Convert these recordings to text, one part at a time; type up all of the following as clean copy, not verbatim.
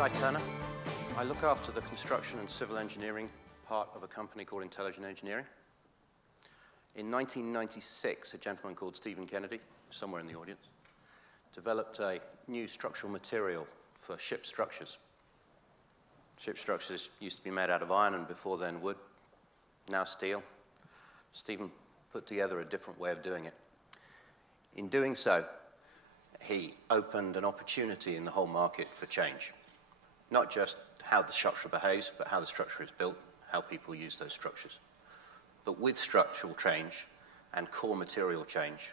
I look after the construction and civil engineering part of a company called Intelligent Engineering. In 1996, a gentleman called Stephen Kennedy, somewhere in the audience, developed a new structural material for ship structures. Ship structures used to be made out of iron and before then wood, now steel. Stephen put together a different way of doing it. In doing so, he opened an opportunity in the whole market for change. Not just how the structure behaves, but how the structure is built, how people use those structures. But with structural change and core material change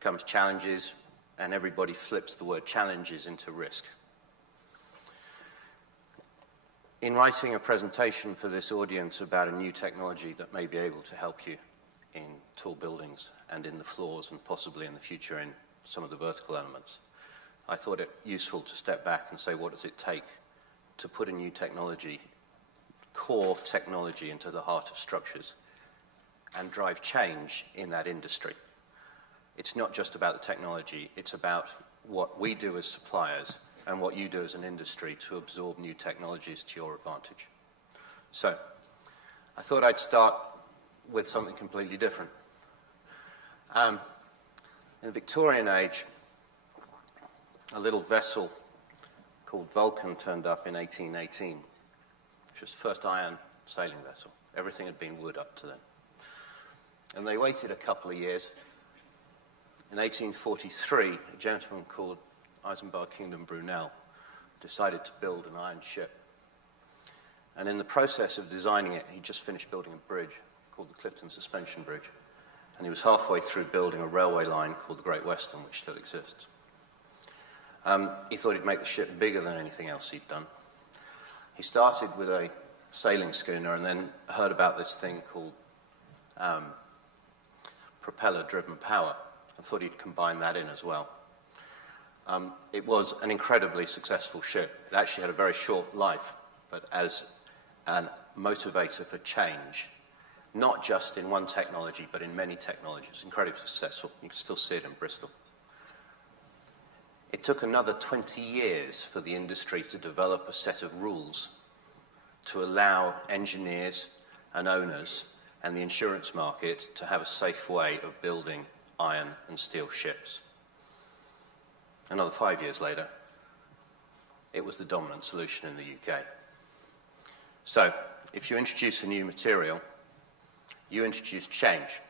comes challenges, and everybody flips the word challenges into risk. In writing a presentation for this audience about a new technology that may be able to help you in tall buildings and in the floors and possibly in the future in some of the vertical elements, I thought it useful to step back and say, what does it take to put a new technology, core technology, into the heart of structures and drive change in that industry? It's not just about the technology, it's about what we do as suppliers and what you do as an industry to absorb new technologies to your advantage. So, I thought I'd start with something completely different. In the Victorian Age, a little vessel called Vulcan turned up in 1818, which was the first iron sailing vessel. Everything had been wood up to then. And they waited a couple of years. In 1843, a gentleman called Eisenbar Kingdom Brunel decided to build an iron ship. And in the process of designing it, he just finished building a bridge called the Clifton Suspension Bridge. And he was halfway through building a railway line called the Great Western, which still exists. He thought he'd make the ship bigger than anything else he'd done. He started with a sailing schooner and then heard about this thing called propeller-driven power and thought he'd combine that in as well. It was an incredibly successful ship. It actually had a very short life, but as a motivator for change, not just in one technology, but in many technologies, incredibly successful. You can still see it in Bristol. It took another 20 years for the industry to develop a set of rules to allow engineers and owners and the insurance market to have a safe way of building iron and steel ships. Another 5 years later, it was the dominant solution in the UK. So, if you introduce a new material, you introduce change.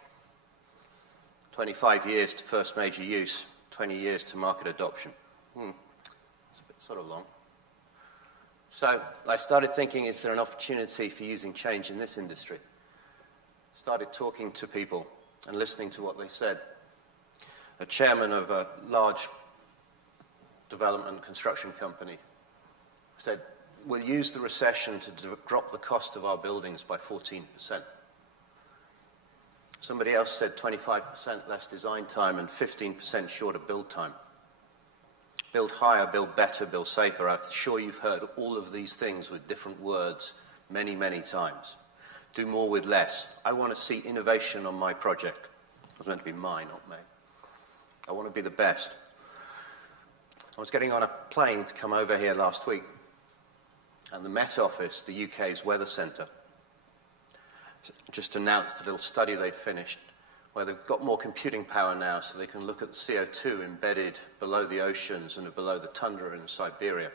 25 years to first major use, 20 years to market adoption. It's a bit sort of long. So I started thinking, is there an opportunity for using change in this industry? Started talking to people and listening to what they said. A chairman of a large development and construction company said, we'll use the recession to drop the cost of our buildings by 14%. Somebody else said 25% less design time and 15% shorter build time. Build higher, build better, build safer. I'm sure you've heard all of these things with different words many, many times. Do more with less. I want to see innovation on my project. It was meant to be mine, not me. I want to be the best. I was getting on a plane to come over here last week, and the Met Office, the UK's weather centre, just announced a little study they'd finished where they've got more computing power now so they can look at the CO2 embedded below the oceans and below the tundra in Siberia.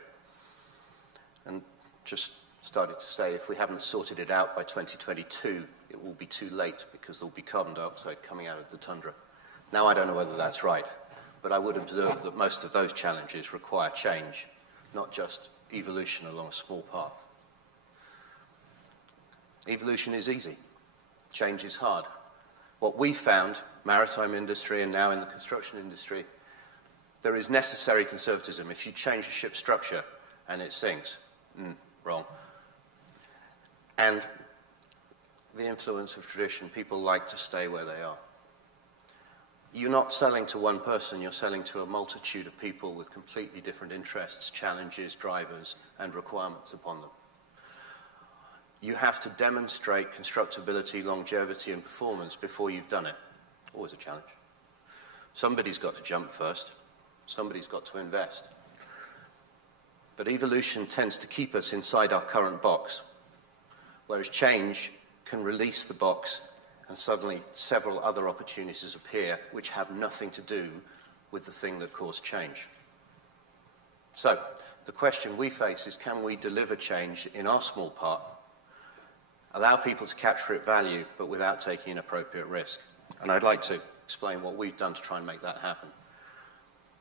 And just started to say, if we haven't sorted it out by 2022, it will be too late because there'll be carbon dioxide coming out of the tundra. Now I don't know whether that's right, but I would observe that most of those challenges require change, not just evolution along a small path. Evolution is easy. Change is hard. What we found, maritime industry and now in the construction industry, there is necessary conservatism. If you change a ship structure and it sinks, wrong. And the influence of tradition, people like to stay where they are. You're not selling to one person, you're selling to a multitude of people with completely different interests, challenges, drivers, and requirements upon them. You have to demonstrate constructability, longevity, and performance before you've done it. Always a challenge. Somebody's got to jump first. Somebody's got to invest. But evolution tends to keep us inside our current box, whereas change can release the box and suddenly several other opportunities appear which have nothing to do with the thing that caused change. So, the question we face is, can we deliver change in our small part, allow people to capture its value, but without taking an appropriate risk? And I'd like to explain what we've done to try and make that happen.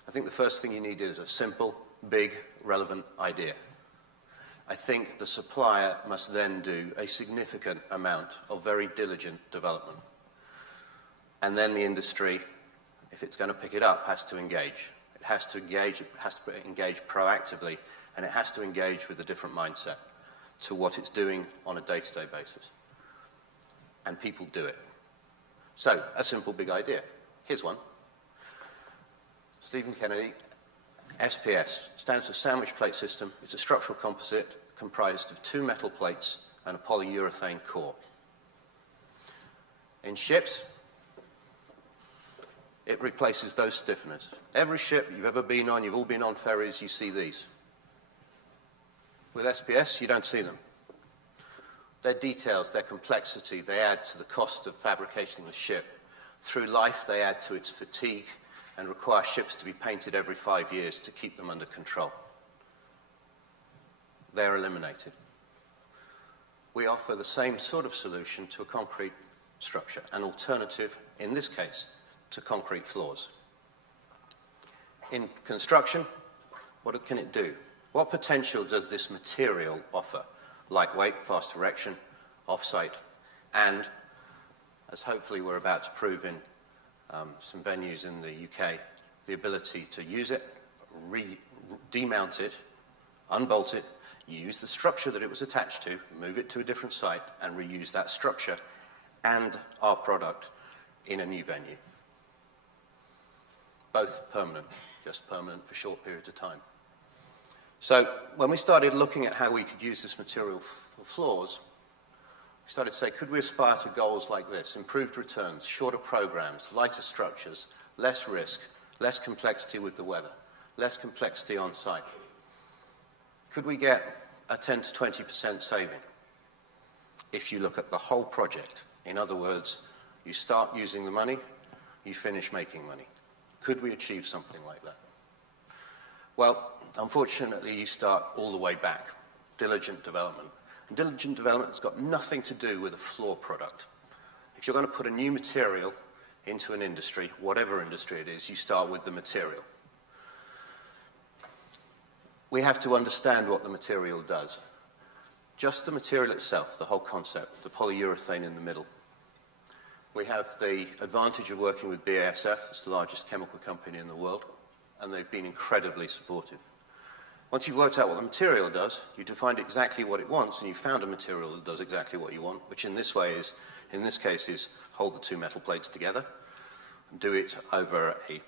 I think the first thing you need is a simple, big, relevant idea. I think the supplier must then do a significant amount of very diligent development. And then the industry, if it's going to pick it up, has to engage. It has to engage proactively, and it has to engage with a different mindset to what it's doing on a day-to-day basis. And people do it. So, a simple big idea. Here's one. Stephen Kennedy, SPS, stands for Sandwich Plate System. It's a structural composite comprised of 2 metal plates and a polyurethane core. In ships, it replaces those stiffeners. Every ship you've ever been on, you've all been on ferries, you see these. With SPS, you don't see them. Their details, their complexity, they add to the cost of fabricating the ship. Through life, they add to its fatigue and require ships to be painted every 5 years to keep them under control. They're eliminated. We offer the same sort of solution to a concrete structure, an alternative, in this case, to concrete floors. In construction, what can it do? What potential does this material offer? Lightweight, fast erection, off-site, and, as hopefully we're about to prove in some venues in the UK, the ability to use it, demount it, unbolt it, use the structure that it was attached to, move it to a different site, and reuse that structure and our product in a new venue. Both permanent, just permanent for short periods of time. So when we started looking at how we could use this material for floors, we started to say, could we aspire to goals like this? Improved returns, shorter programs, lighter structures, less risk, less complexity with the weather, less complexity on site. Could we get a 10 to 20% saving if you look at the whole project? In other words, you start using the money, you finish making money. Could we achieve something like that? Well, unfortunately, you start all the way back, diligent development. And diligent development has got nothing to do with a floor product. If you're going to put a new material into an industry, whatever industry it is, you start with the material. We have to understand what the material does. Just the material itself, the whole concept, the polyurethane in the middle. We have the advantage of working with BASF, it's the largest chemical company in the world, and they've been incredibly supportive. Once you've worked out what the material does, you defined exactly what it wants, and you found a material that does exactly what you want, which in this case is hold the 2 metal plates together, do it over a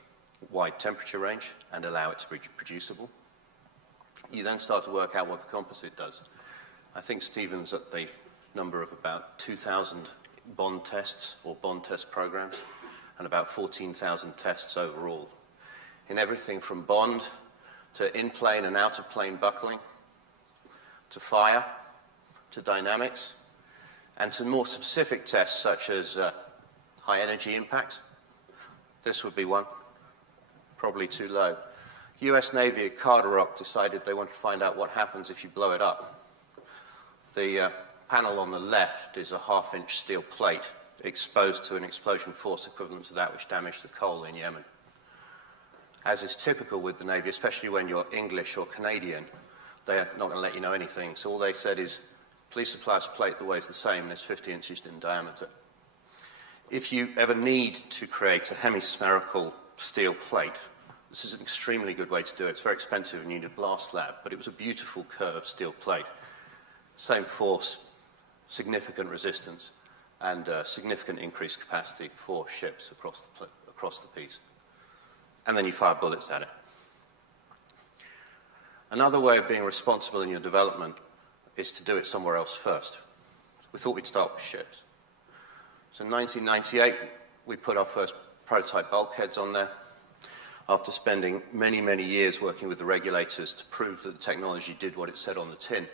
wide temperature range, and allow it to be producible. You then start to work out what the composite does. I think Stephen's at the number of about 2,000 bond tests or bond test programs, and about 14,000 tests overall. In everything from bond to in-plane and out-of-plane buckling, to fire, to dynamics, and to more specific tests such as high energy impact. This would be one, probably too low. US Navy at Carderock decided they wanted to find out what happens if you blow it up. The panel on the left is a 1/2-inch steel plate exposed to an explosion force equivalent to that which damaged the coal in Yemen. As is typical with the Navy, especially when you're English or Canadian, they're not going to let you know anything. So all they said is, please supply us a plate that weighs the same and is 50 inches in diameter. If you ever need to create a hemispherical steel plate, this is an extremely good way to do it. It's very expensive and you need a blast lab, but it was a beautiful curved steel plate. Same force, significant resistance, and significant increased capacity for ships across the piece. And then you fire bullets at it. Another way of being responsible in your development is to do it somewhere else first. We thought we'd start with ships. So in 1998, we put our first prototype bulkheads on there. after spending many, many years working with the regulators to prove that the technology did what it said on the tin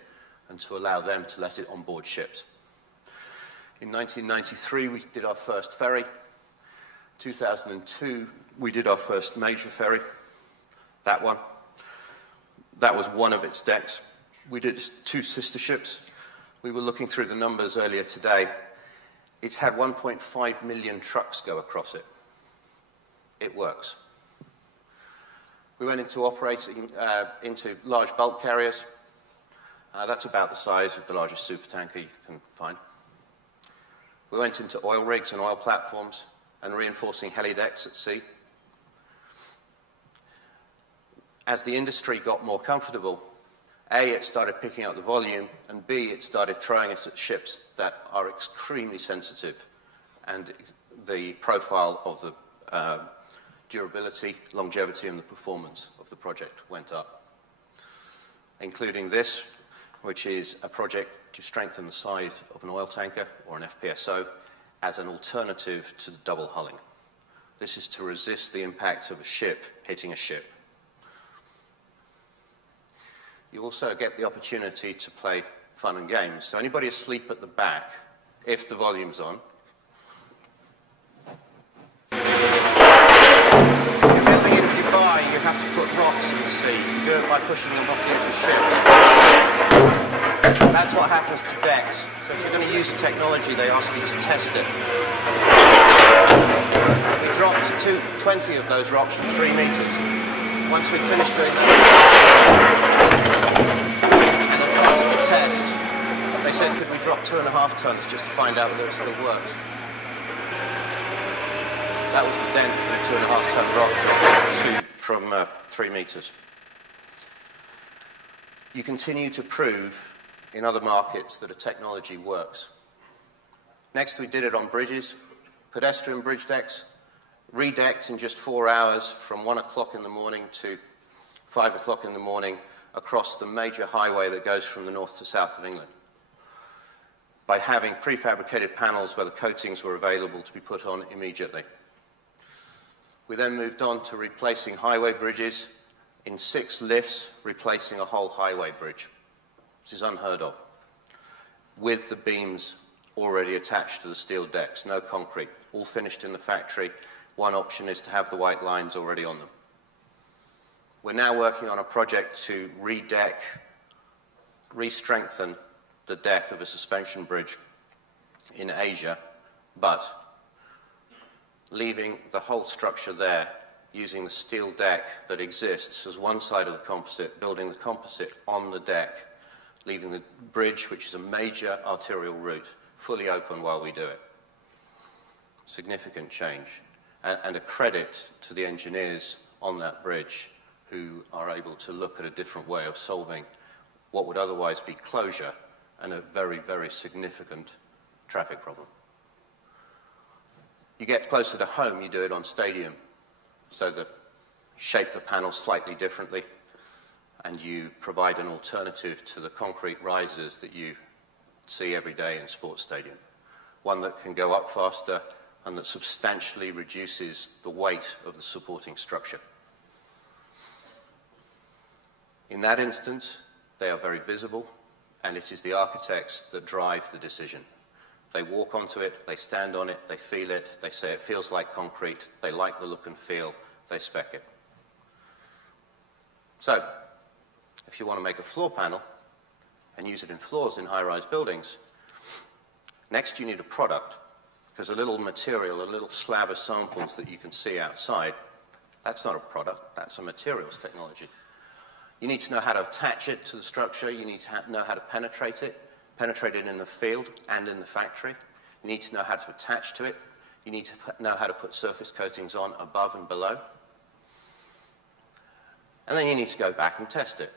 and to allow them to let it on board ships. In 1993, we did our first ferry. 2002, we did our first major ferry, that one. That was one of its decks. We did 2 sister ships. We were looking through the numbers earlier today. It's had 1.5 million trucks go across it. It works. We went into operating into large bulk carriers. That's about the size of the largest supertanker you can find. We went into oil rigs and oil platforms and reinforcing helidecks at sea. As the industry got more comfortable, A, it started picking up the volume, and B, it started throwing us at ships that are extremely sensitive, and the profile of the durability, longevity, and the performance of the project went up, including this, which is a project to strengthen the side of an oil tanker or an FPSO as an alternative to double hulling. This is to resist the impact of a ship hitting a ship. You also get the opportunity to play fun and games. So anybody asleep at the back, if the volume's on, you're building in Dubai, you have to put rocks in the sea. You do it by pushing them up into ships. That's what happens to decks. So if you're going to use a technology, they ask you to test it. We dropped 20 of those rocks from 3 meters. Once we finished doing that, and it passed the test, they said, could we drop 2.5 tons just to find out whether it still works? That was the dent for a 2.5 ton rock dropped from 3 meters. You continue to prove in other markets that a technology works. Next, we did it on bridges, pedestrian bridge decks, redecked in just 4 hours from 1 o'clock in the morning to 5 o'clock in the morning across the major highway that goes from the north to south of England, by having prefabricated panels where the coatings were available to be put on immediately. We then moved on to replacing highway bridges in 6 lifts, replacing a whole highway bridge. This is unheard of, with the beams already attached to the steel decks, no concrete, all finished in the factory. One option is to have the white lines already on them. We're now working on a project to re-deck, re-strengthen the deck of a suspension bridge in Asia, but leaving the whole structure there, using the steel deck that exists as one side of the composite, building the composite on the deck, leaving the bridge, which is a major arterial route, fully open while we do it. Significant change, and a credit to the engineers on that bridge who are able to look at a different way of solving what would otherwise be closure and a very, very significant traffic problem. You get closer to home, you do it on stadium, so that you shape the panel slightly differently, and you provide an alternative to the concrete risers that you see every day in sports stadium. One that can go up faster and that substantially reduces the weight of the supporting structure. In that instance, they are very visible, and it is the architects that drive the decision. They walk onto it, they stand on it, they feel it, they say it feels like concrete, they like the look and feel, they spec it. So, if you want to make a floor panel and use it in floors in high-rise buildings, next you need a product, because a little material, a little slab of samples that you can see outside, that's not a product, that's a materials technology. You need to know how to attach it to the structure, you need to know how to penetrate it in the field and in the factory. You need to know how to attach to it. You need to know how to put surface coatings on above and below. And then you need to go back and test it.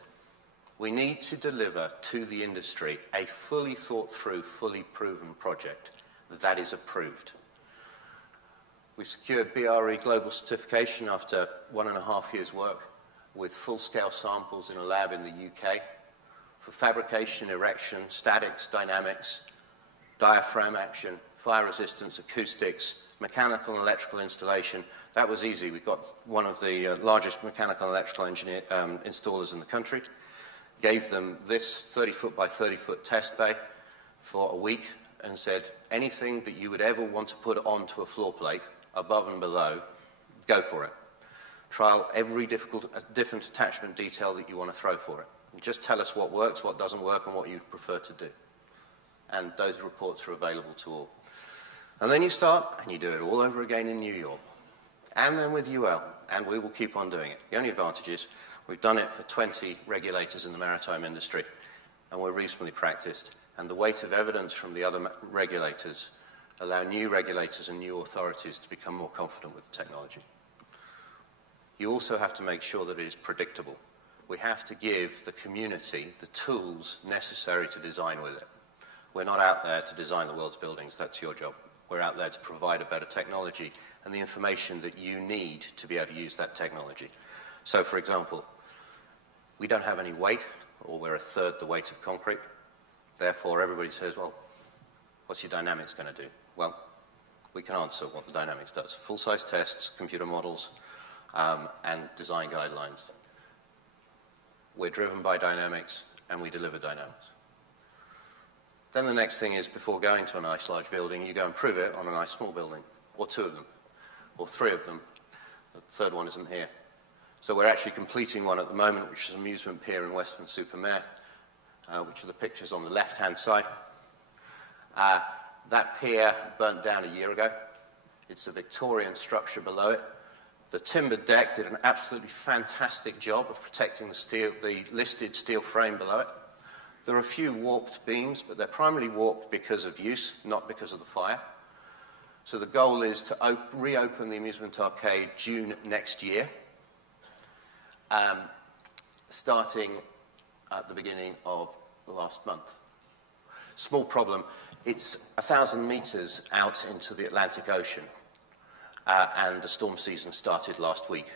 We need to deliver to the industry a fully thought through, fully proven project that is approved. We secured BRE global certification after 1.5 years' work with full-scale samples in a lab in the UK for fabrication, erection, statics, dynamics, diaphragm action, fire resistance, acoustics, mechanical and electrical installation. That was easy. We got one of the largest mechanical and electrical installers in the country, gave them this 30-foot by 30-foot test bay for a week and said, anything that you would ever want to put onto a floor plate, above and below, go for it. Trial every different attachment detail that you want to throw for it. And just tell us what works, what doesn't work, and what you prefer to do. And those reports are available to all. And then you start, and you do it all over again in New York. And then with UL, and we will keep on doing it. The only advantage is we've done it for 20 regulators in the maritime industry, and we're reasonably practiced. And the weight of evidence from the other regulators allow new regulators and new authorities to become more confident with the technology. You also have to make sure that it is predictable. We have to give the community the tools necessary to design with it. We're not out there to design the world's buildings. That's your job. We're out there to provide a better technology and the information that you need to be able to use that technology. So, for example, we don't have any weight, or we're a third the weight of concrete. Therefore, everybody says, well, what's your dynamics going to do? Well, we can answer what the dynamics does. Full-size tests, computer models, and design guidelines. We're driven by dynamics, and we deliver dynamics. Then the next thing is, before going to a nice large building, you go and prove it on a nice small building, or two of them, or three of them. The third one isn't here. So we're actually completing one at the moment, which is an amusement pier in Westminster-super-Mare, which are the pictures on the left-hand side. That pier burnt down a year ago. It's a Victorian structure below it. The timber deck did an absolutely fantastic job of protecting the listed steel frame below it. There are a few warped beams, but they're primarily warped because of use, not because of the fire. So the goal is to reopen the amusement arcade June next year, starting at the beginning of last month. Small problem, it's 1,000 meters out into the Atlantic Ocean, and the storm season started last week.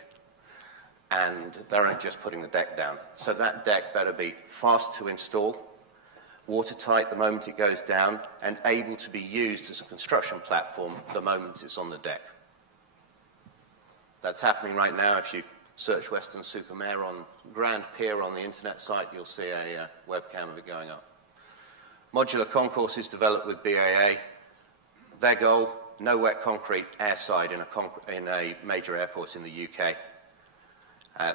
And they're only just putting the deck down. So that deck better be fast to install, watertight the moment it goes down, and able to be used as a construction platform the moment it's on the deck. That's happening right now. If you search Westminster-super-Mare on Grand Pier on the internet site, you'll see a webcam of it going up. Modular concourses developed with BAA. Their goal, no wet concrete airside in a major airport in the UK.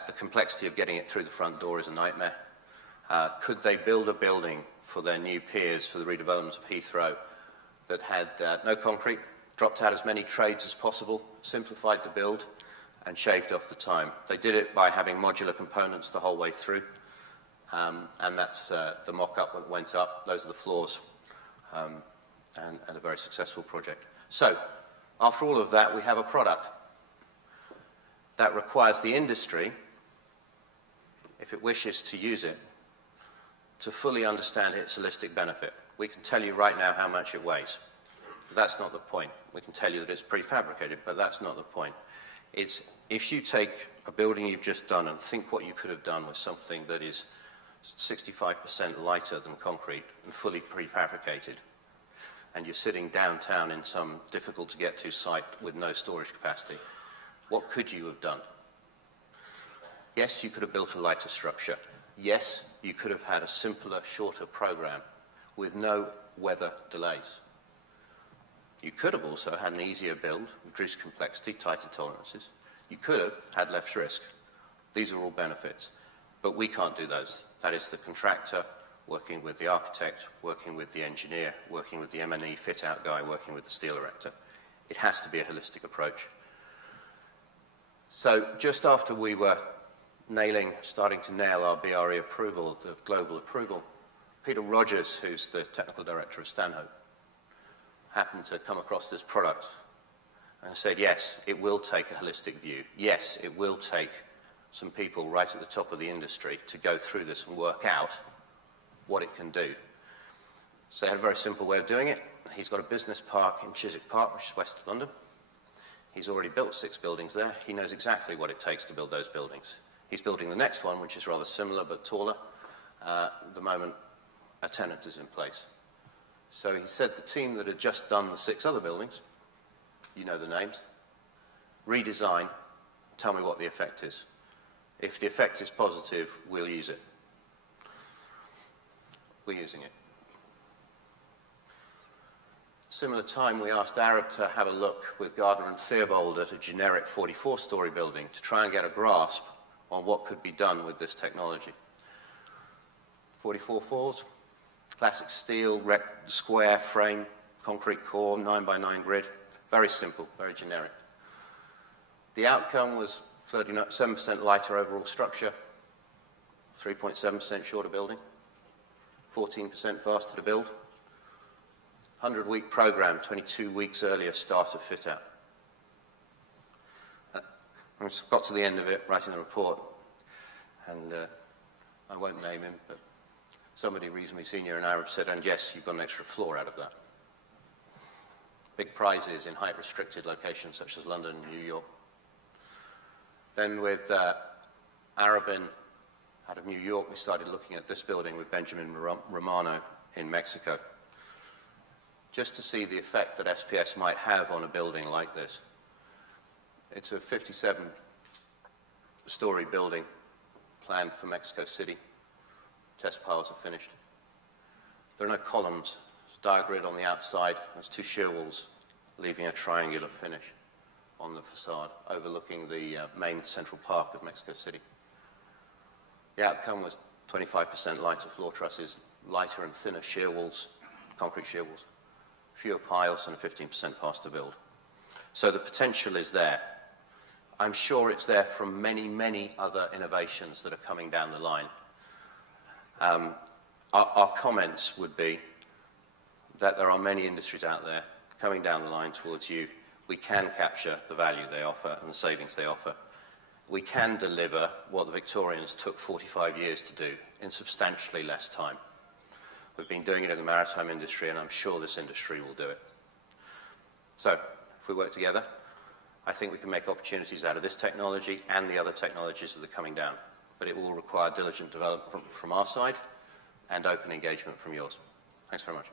The complexity of getting it through the front door is a nightmare. Could they build a building for their new piers for the redevelopment of Heathrow that had no concrete, dropped out as many trades as possible, simplified the build, and shaved off the time? They did it by having modular components the whole way through, and that's the mock-up that went up. Those are the floors, and a very successful project. So, after all of that, we have a product that requires the industry, if it wishes to use it, to fully understand its holistic benefit. We can tell you right now how much it weighs. But that's not the point. We can tell you that it's prefabricated, but that's not the point. It's if you take a building you've just done and think what you could have done with something that is 65% lighter than concrete and fully prefabricated, and you're sitting downtown in some difficult-to-get-to site with no storage capacity, what could you have done? Yes, you could have built a lighter structure. Yes, you could have had a simpler, shorter program with no weather delays. You could have also had an easier build, reduced complexity, tighter tolerances. You could have had less risk. These are all benefits. But we can't do those. That is the contractor working with the architect, working with the engineer, working with the M&E fit-out guy, working with the steel erector. It has to be a holistic approach. So just after we were starting to nail our BRE approval, the global approval, Peter Rogers, who's the technical director of Stanhope, happened to come across this product and said, yes, it will take a holistic view. Yes, it will take some people right at the top of the industry to go through this and work out what it can do. So they had a very simple way of doing it. He's got a business park in Chiswick Park, which is west of London. He's already built 6 buildings there. He knows exactly what it takes to build those buildings. He's building the next one, which is rather similar but taller. At the moment, a tenant is in place. So he said the team that had just done the 6 other buildings you know the names. Redesign, tell me what the effect is. If the effect is positive, we'll use it. We're using it. Similar time, we asked Arab to have a look with Gardner and Theobald at a generic 44-story building to try and get a grasp on what could be done with this technology. 44 floors, classic steel, square frame, concrete core, 9x9 grid. Very simple, very generic. The outcome was 37% lighter overall structure, 3.7% shorter building, 14% faster to build, 100-week program, 22 weeks earlier start of fit-out. I got to the end of it, writing the report, and I won't name him, but somebody reasonably senior in Arab said, and yes, you've got an extra floor out of that. Big prizes in height-restricted locations such as London and New York. Then with Arabin out of New York, we started looking at this building with Benjamin Romano in Mexico, just to see the effect that SPS might have on a building like this. It's a 57-story building planned for Mexico City. Test piles are finished. There are no columns. There's a diagrid on the outside. There's 2 shear walls, leaving a triangular finish on the facade, overlooking the main central park of Mexico City. The outcome was 25% lighter floor trusses, lighter and thinner shear walls, concrete shear walls, fewer piles, and a 15% faster build. So the potential is there. I'm sure it's there from many, many other innovations that are coming down the line. Our comments would be that there are many industries out there coming down the line towards you. We can capture the value they offer and the savings they offer. We can deliver what the Victorians took 45 years to do in substantially less time. We've been doing it in the maritime industry, and I'm sure this industry will do it. So, if we work together, I think we can make opportunities out of this technology and the other technologies that are coming down. But it will require diligent development from our side and open engagement from yours. Thanks very much.